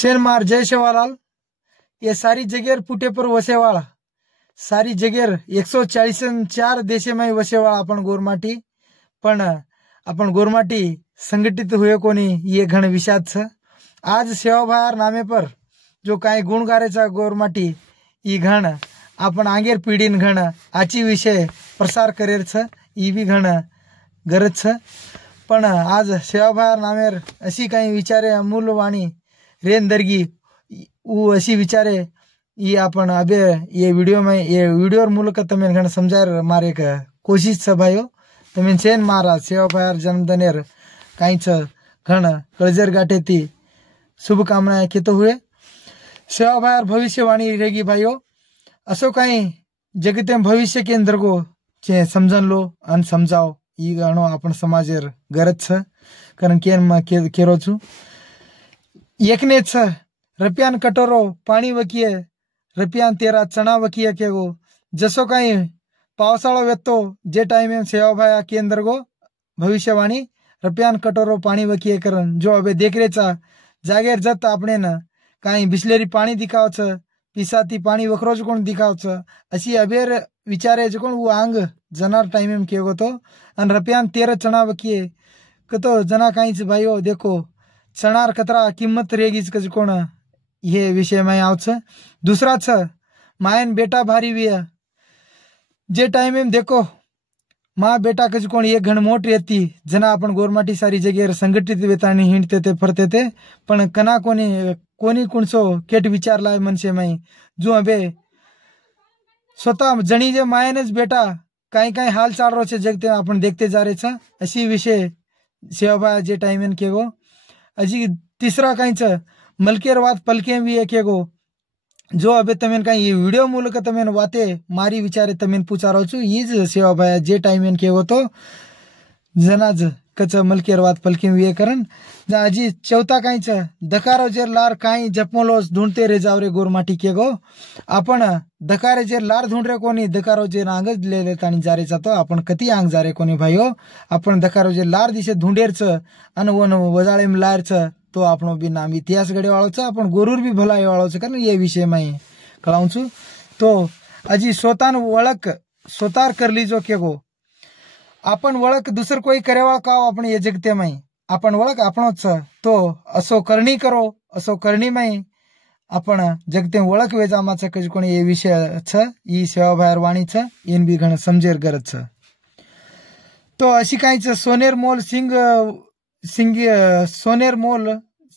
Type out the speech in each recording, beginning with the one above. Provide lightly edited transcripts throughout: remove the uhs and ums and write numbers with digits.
शेन मार जय सेवालाल। ये सारी जगह पुटे पर वसेवाला सारी जगह 144 देशे में वसेवाला अपन गोरमाटी पण अपन गोरमाटी संगठित हुए कोणी ये घण विषाद छ। आज सेवाभार नामे पर जो काही गुण गारेचा गोरमाटी ई घण आपण आंगेर पिढीन घण आची विषय प्रसार करेर छ ई बी घण गरज छ। पण आज सेवाभार नामेर अशी काही विचारे अमूल्यवाणी रेन दर्गी उ अशी विचारे ये अपन अबे ये वीडियो मूलक तमें घण समझार मारे का कोशिश छ भाइयों। तमें चेन मारा सेवाभार जन्मदिनेर काही छ घण कळजर गाठे ती शुभकामनाएं केतो हुए। सेवाभार भविष्यवाणी रहेगी भाइयों। असो काही जगते भविष्य के अंदर को चे समझन लो अन समझाओ ई गणो अपन समाजेर गरज छ। कारण केन मा केरो छु एकने छ रपियान कटोरो पाणी वकिये रपियान तेरा चणा वकिये के गो जसो काही पावसाळो वेतो जे टाइम में सेवाभाया के अंदर गो भविष्यवाणी रपियान कटोरो पाणी वकिये करन जो अबे देख रेचा जागेर जत आपणे न काही बिस्लेरी पाणी दिखाव छ पिसाती पाणी वखरोज कोण दिखाव छ अशी अबेर विचारे जो कोण वो आंग जनार टाइम में के गो तो अन रपियान 13 चणा वकिये कतो जना काही छ भाइयों। देखो चणार कतरा किम्मत रहेगी कज कोण ये विषय में आव छ। दूसरा छ मायन बेटा भारी भी है जे टाइम में देखो माँ बेटा कज कोण ये घण मोट रहती जना अपन गोरमाटी सारी जगह संगठित वेतानी हिंडते थे फरते थे पण कना कोणी कुणसो केट विचार लाय मनसे में जो अबे स्वतः जणी जे मायनच बेटा काही काही हाल चाल रो छे जगते अपन देखते जा रहे छ अशी विषय सेवा जे टाइम में के गो। अजी तीसरा काही छ मलकेर वात पलके भी एक गो जो अबे तमेन काही ये वीडियो मूलक तमेन वाते मारी विचारे तमेन पूछा रहो छु ईज सेवा भाया जे टाइम में के गो तो जनाज कच मलकेर वात पलके भी करन जा अजी चौथा काही छ दकारो जेर लार काही जपमोलो ढूंढते रे जाव रे गोरमाटी के गो आपण दकारे जेर लार ढूंढ रे कोनी दकारो जेर आंगज ले लेतानी जारे जातो आपण कती आंग जारे कोनी भाइयो आपण दकारो जेर लार दिसे ढूंढेर छ अन वन वजाळे में लार छ तो आपनो भी नाम इतिहास गडे वाळो छ आपण गोरूर भी भलाय वाळो छ कारण ये विषय में कळाऊं छु। तो अजी स्वतान वळक स्वतार कर लीजो के गो आपण वळक दुसर कोई करेवा का आपण ये जगते में आपण वळक आपणो छ तो असो करणी करो असो करणी में आपण जगते वळक वेजामा छ कज कोणी ये विषय छ ई सेवा भायर वाणी छ इन भी घण समजेर गरज छ। तो अशी काही छ सोनेर मोल सोनेर मोल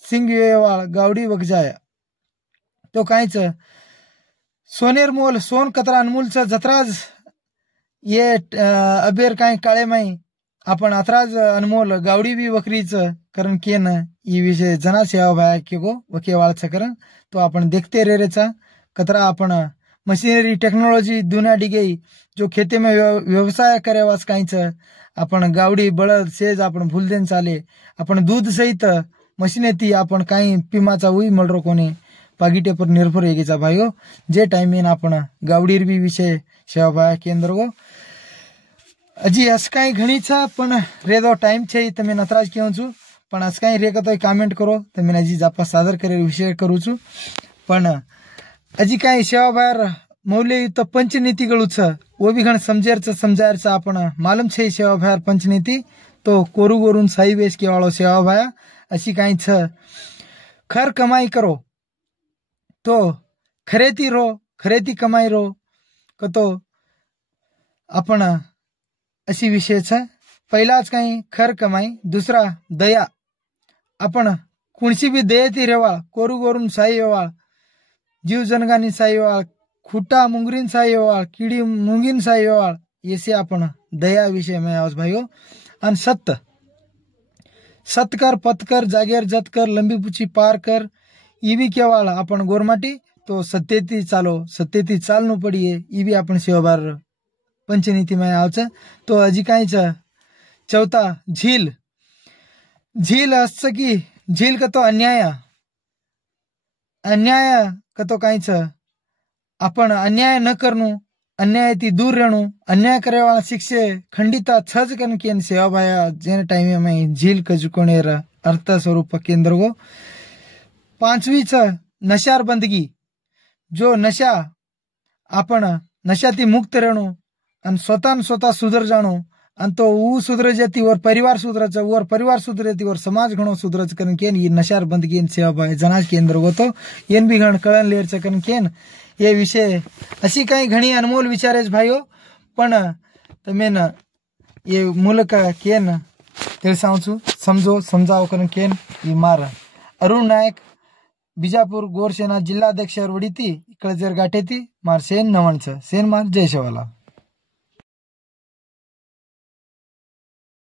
सिंग वेवाळ गावडी वगजाया। तो काही छ सोनेर मोल सोन कतरा अनमोल छ जतराज ये अबेर काही काळे में आपण अतराज अनमोल गावडी भी वकरी छ कारण केन ई विषय जना सेवा भाया के गो वकेवाळ छ कारण तो आपण देखते रे रेचा कतरा आपण मशीनरी टेक्नोलॉजी दुनिया डिगई जो खेते में व्यवसाय करे वास काही छ आपण गावडी बळद सेज आपण भूल देन चाले आपण दूध सहित मशीनेती आपण काही पिमाचा उई मलरो कोणी पागिटे पर निर्भर येगेचा भाइयो जे टाइम में आपण गावडीर भी विषय सेवा भाया केंद्र गो अजी अस काही घणी छ पण रेदो टाइम छे तमे नतराज केउ छु पण अस काही रे कतोय कमेंट करो तमे अजी जापा सादर करे विषय करू छु पण अजी काही सेवा भायर मौल्ययुक्त पंचनीतिगळु छ वो भी घण समझार छ आपण मालूम छे सेवा भायर पंचनीति तो कोरु गोरुन साई बेस के वाळो सेवा भाया अशी काही छ खर कमाई करो तो खरेती कमाई रो कतो आपण अशी विषय छ। पहिलाच काही खर कमाई दूसरा दया आपण कुणसी भी दयेती रेवाळ कोरु गोरुन साई वेवाळ जीव जनगानी साई वेवाळ खुटा मुंगरीन साई वेवाळ कीडी मुंगीन साई वेवाळ येसे आपण दया विषय में आवाज भाइयों। अन सत्कर पत्कर जागेर जतकर लंबी पुची पार कर ई भी केवाळ आपण गोरमाटी तो सत्यती चालनु पड़िए ई भी आपण सेवाभार पंचनीति में आवच। तो अजी काही छ चौथा झील असं की झील का तो अन्याय का तो काही छ आपण अन्याय न करनु अन्याय ती दूर रहनु अन्याय करे वाला शिक्षे खंडिता छज कन केन सेवा भाया जेन टाइम में झील कजुकोनेर अर्थ स्वरूप केंद्र गो पांचवीच नशार बंदगी, जो नशा आपण नशाती मुक्त रहणो आणि स्वतः सुधर जाणो आणि तो ऊ सुधर जाती वर परिवार सुधराचा, वर परिवार सुधरती वर समाज घणो सुधरच कन केन ये नशार बंदगी सेवा भाई जनाज केंद्र होतो येन भी घण कळन लेरच कन केन ये विषय अशी काही घणी अनमोल विचारेच भाईओ पण तमेन ये मूलक केन ತಿಳಿಸಾಂಚು समजाओ कन केन ये मार अरुण नायक बिजापूर गोरसेना जिल्हाध्यक्ष वडीती इकडे जर गाठेती मार सेन नवणच सेन मार जय शिवाला।